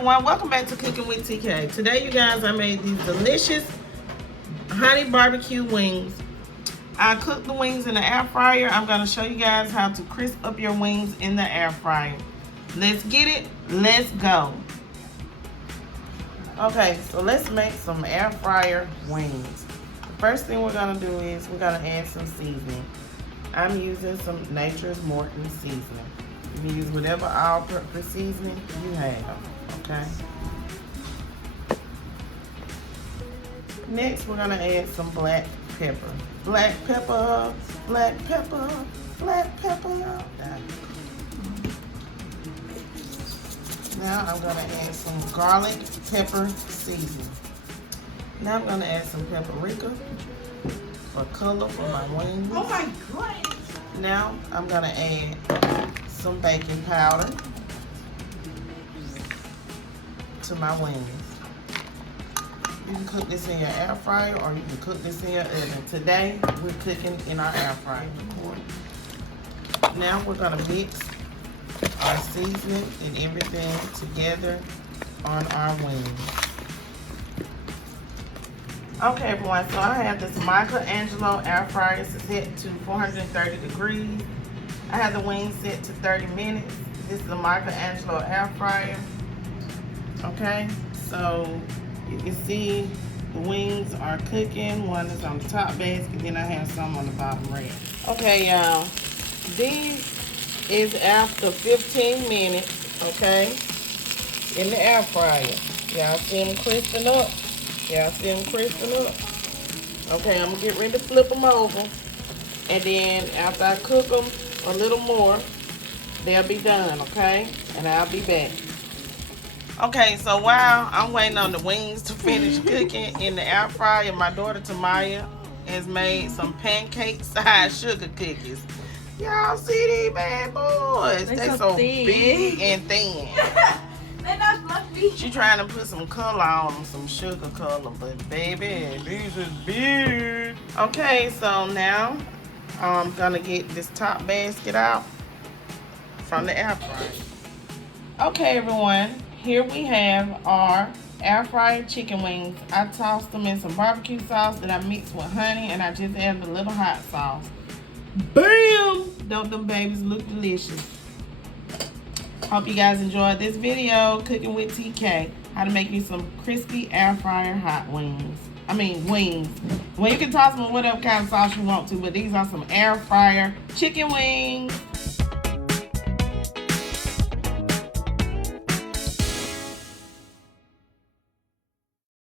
everyone, welcome back to Cooking with TK. Today, you guys, I made these delicious honey barbecue wings. I cooked the wings in the air fryer. I'm going to show you guys how to crisp up your wings in the air fryer. Let's get it. Let's go. Okay, so let's make some air fryer wings. The first thing we're going to do is we're going to add some seasoning. I'm using some Nature's Morton seasoning. You can use whatever all-purpose seasoning you have, okay? Next, we're gonna add some black pepper. Black pepper, black pepper, black pepper. Now I'm gonna add some garlic pepper seasoning. Now I'm gonna add some paprika for color for my wings. Oh my God! Now I'm gonna add some baking powder to my wings. You can cook this in your air fryer or you can cook this in your oven. Today we're cooking in our air fryer. Now we're gonna mix our seasoning and everything together on our wings. Okay everyone, so I have this Michelangelo air fryer set to 430 degrees. I have the wings set to 30 minutes. This is the Michelangelo air fryer. Okay, so you can see the wings are cooking. One is on the top basket, then I have some on the bottom rack. Okay, y'all. These is after 15 minutes, okay, in the air fryer. Y'all see them crisping up? Y'all see them crisping up? Okay, I'm gonna get ready to flip them over. And then after I cook them a little more, they'll be done, okay? And I'll be back. Okay, so while I'm waiting on the wings to finish cooking in the air fryer, my daughter Tamaya has made some pancake-sized sugar cookies. Y'all see these bad boys? They so big and thin. They're not fluffy. She trying to put some color on them, some sugar color, but baby, these is big. Okay, so now I'm gonna get this top basket out from the air fryer. Okay, everyone, here we have our air fried chicken wings. I tossed them in some barbecue sauce that I mixed with honey, and I just added a little hot sauce. Bam! Don't them babies look delicious? Hope you guys enjoyed this video, Cooking with TK. How to make you some crispy air fryer hot wings. I mean wings. Well, you can toss them with whatever kind of sauce you want to, but these are some air fryer chicken wings.